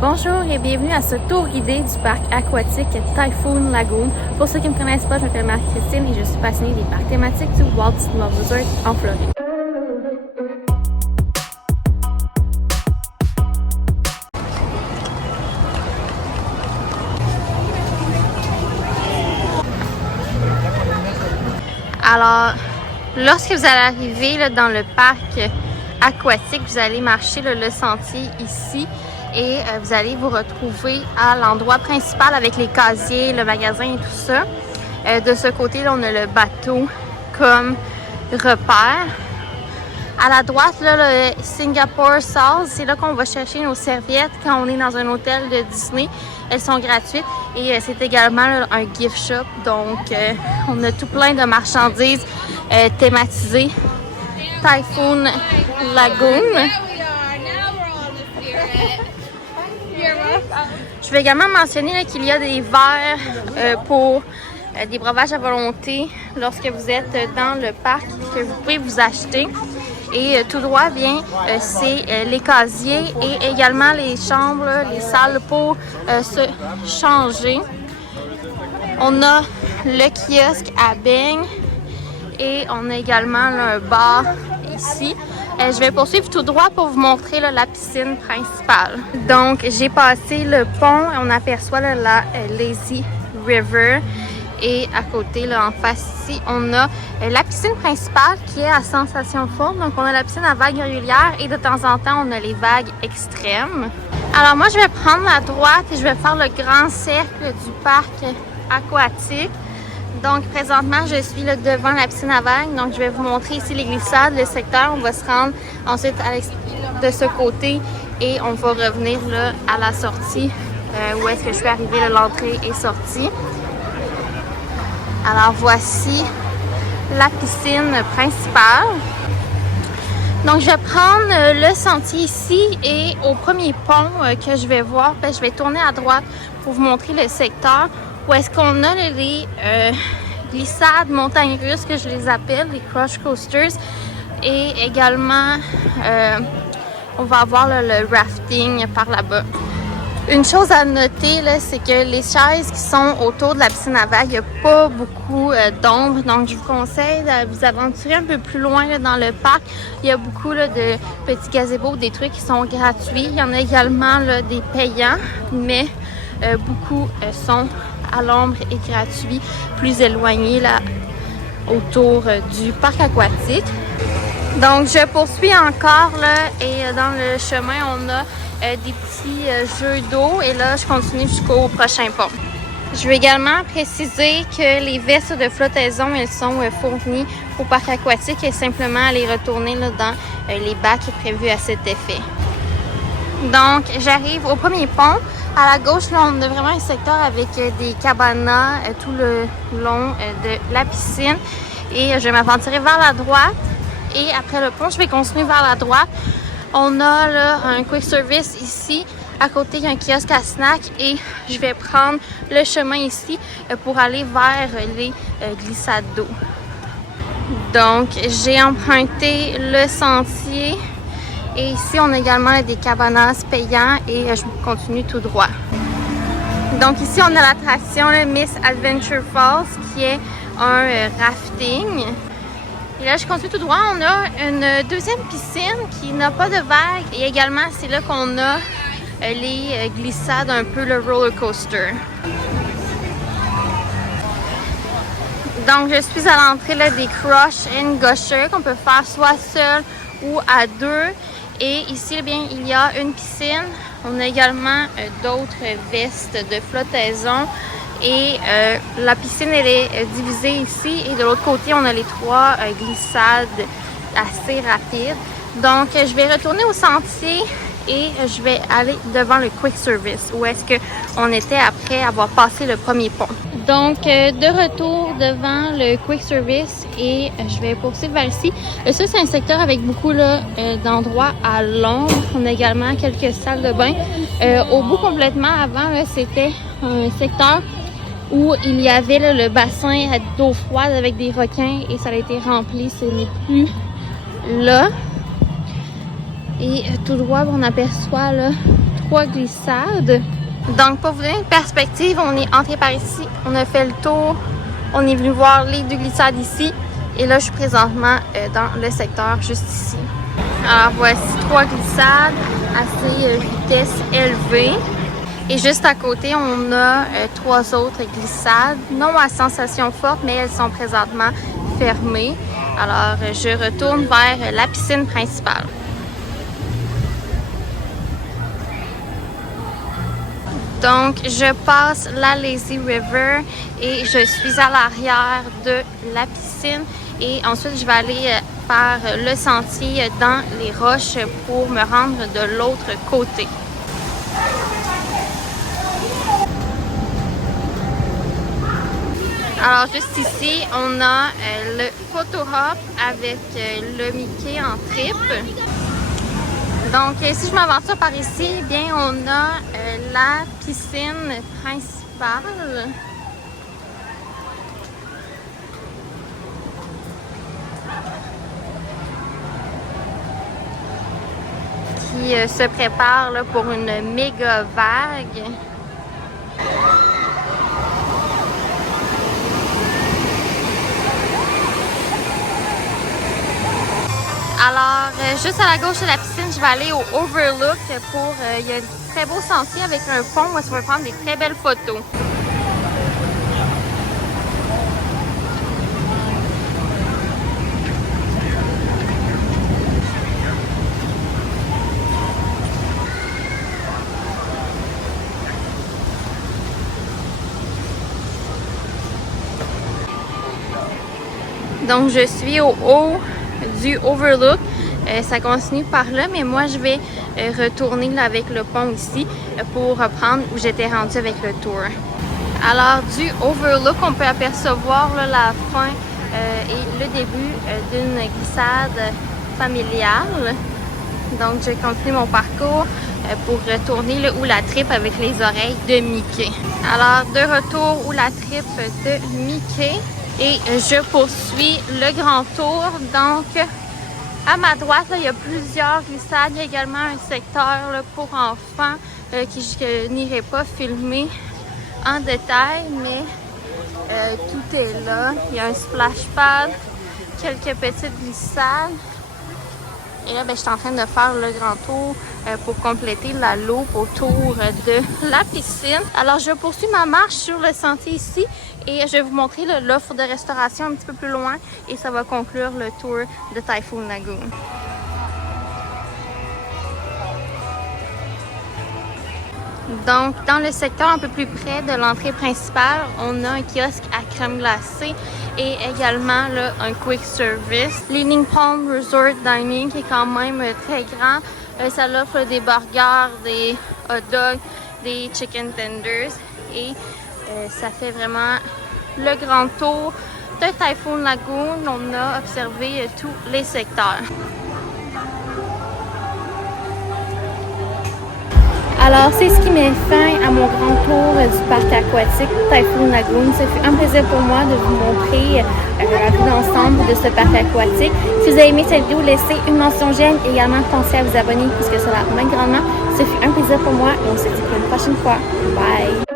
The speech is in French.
Bonjour et bienvenue à ce tour guidé du parc aquatique Typhoon Lagoon. Pour ceux qui ne me connaissent pas, je m'appelle Marie-Christine et je suis passionnée des parcs thématiques du Walt Disney World Resort en Floride. Alors, lorsque vous allez arriver là, dans le parc aquatique, vous allez marcher le sentier ici et vous allez vous retrouver à l'endroit principal avec les casiers, le magasin et tout ça. De ce côté-là, on a le bateau comme repère. À la droite, là, le Singapore Salles, c'est là qu'on va chercher nos serviettes quand on est dans un hôtel de Disney. Elles sont gratuites et c'est également là, un gift shop. Donc, on a tout plein de marchandises thématisées. Typhoon Lagoon. Je vais également mentionner qu'il y a des verres pour des breuvages à volonté lorsque vous êtes dans le parc que vous pouvez vous acheter. Et tout droit, bien, c'est les casiers et également les chambres, les salles pour se changer. On a le kiosque à beignes et on a également là, un bar ici. Je vais poursuivre tout droit pour vous montrer là, la piscine principale. Donc, j'ai passé le pont et on aperçoit là, la Lazy River. Et à côté, là, en face ici, on a la piscine principale qui est à sensation forte. Donc, on a la piscine à vagues régulières et de temps en temps, on a les vagues extrêmes. Alors, moi, je vais prendre la droite et je vais faire le grand cercle du parc aquatique. Donc, présentement, je suis là, devant la piscine à vagues. Donc, je vais vous montrer ici les glissades, le secteur. On va se rendre ensuite de ce côté et on va revenir là, à la sortie où est-ce que je suis arrivée, l'entrée et sortie. Alors, voici la piscine principale. Donc, je vais prendre le sentier ici et au premier pont que je vais voir, je vais tourner à droite pour vous montrer le secteur où est-ce qu'on a les glissades, montagnes russes que je les appelle, les crush coasters. Et également, on va avoir là, le rafting par là-bas. Une chose à noter, c'est que les chaises qui sont autour de la piscine à vagues, il n'y a pas beaucoup d'ombre. Donc, je vous conseille de vous aventurer un peu plus loin là, dans le parc. Il y a beaucoup là, de petits gazebos, des trucs qui sont gratuits. Il y en a également là, des payants, mais beaucoup sont à l'ombre et gratuits, plus éloignés là, autour du parc aquatique. Donc, je poursuis encore là, et dans le chemin, on a des petits jeux d'eau et là je continue jusqu'au prochain pont. Je veux également préciser que les vestes de flottaison elles sont fournies au parc aquatique et simplement à les retourner là, dans les bacs prévus à cet effet. Donc j'arrive au premier pont. À la gauche là, on a vraiment un secteur avec des cabanas tout le long de la piscine et je vais m'aventurer vers la droite et après le pont je vais continuer vers la droite. On a là, un quick service ici. À côté, il y a un kiosque à snack et je vais prendre le chemin ici pour aller vers les glissades d'eau. Donc, j'ai emprunté le sentier et ici, on a également des cabanas payants et je continue tout droit. Donc, ici, on a l'attraction Miss Adventure Falls qui est un rafting. Et là, je continue tout droit. On a une deuxième piscine qui n'a pas de vagues. Et également, c'est là qu'on a les glissades, un peu le roller coaster. Donc, je suis à l'entrée là, des Crush and Gusher qu'on peut faire soit seul ou à deux. Et ici, eh bien, il y a une piscine. On a également d'autres vestes de flottaison. Et la piscine, elle est divisée ici. Et de l'autre côté, on a les trois glissades assez rapides. Donc, je vais retourner au sentier et je vais aller devant le quick service où est-ce qu'on était après avoir passé le premier pont. Donc, de retour devant le quick service et je vais poursuivre vers ici. Ça, c'est un secteur avec beaucoup d'endroits à l'ombre. On a également quelques salles de bain. Au bout complètement, avant, c'était un secteur où il y avait là, le bassin d'eau froide avec des requins et ça a été rempli. Ce n'est plus là. Et tout droit, on aperçoit là, 3 glissades. Donc, pour vous donner une perspective, on est entré par ici, on a fait le tour, on est venu voir les 2 glissades ici. Et là, je suis présentement dans le secteur juste ici. Alors, voici 3 glissades assez vitesse élevée. Et juste à côté, on a 3 autres glissades, non à sensation forte, mais elles sont présentement fermées. Alors, je retourne vers la piscine principale. Donc, je passe la Lazy River et je suis à l'arrière de la piscine. Et ensuite, je vais aller faire le sentier dans les roches pour me rendre de l'autre côté. Alors, juste ici, on a le photo hop avec le Mickey en trip. Donc, si je m'aventure par ici, eh bien, on a la piscine principale. Qui se prépare là, pour une méga vague. Alors, juste à la gauche de la piscine, je vais aller au Overlook pour... il y a un très beau sentier avec un pont où on va prendre des très belles photos. Donc, je suis au haut du Overlook. Ça continue par là, mais moi, je vais retourner là, avec le pont ici pour reprendre où j'étais rendue avec le tour. Alors, du Overlook, on peut apercevoir là, la fin et le début d'une glissade familiale. Donc, je continue mon parcours pour retourner là, où la trip avec les oreilles de Mickey. Alors, de retour où la trip de Mickey. Et je poursuis le grand tour. Donc, à ma droite, là, il y a plusieurs glissades. Il y a également un secteur là, pour enfants que je n'irai pas filmer en détail, mais tout est là. Il y a un splash pad, quelques petites glissades. Et là, ben, je suis en train de faire le grand tour pour compléter la loupe autour de la piscine. Alors, je poursuis ma marche sur le sentier ici et je vais vous montrer l'offre de restauration un petit peu plus loin et ça va conclure le tour de Typhoon Lagoon. Donc, dans le secteur un peu plus près de l'entrée principale, on a un kiosque à crème glacée et également là, un quick service. Leaning Palm Resort Dining qui est quand même très grand. Ça offre des burgers, des hot dogs, des chicken tenders et ça fait vraiment le grand tour de Typhoon Lagoon. On a observé tous les secteurs. Alors, c'est ce qui met fin à mon grand tour du parc aquatique Typhoon Lagoon. Ce fut un plaisir pour moi de vous montrer la vue d'ensemble de ce parc aquatique. Si vous avez aimé cette vidéo, laissez une mention j'aime et également pensez à vous abonner puisque cela m'aide grandement. Ce fut un plaisir pour moi et on se dit pour une prochaine fois. Bye!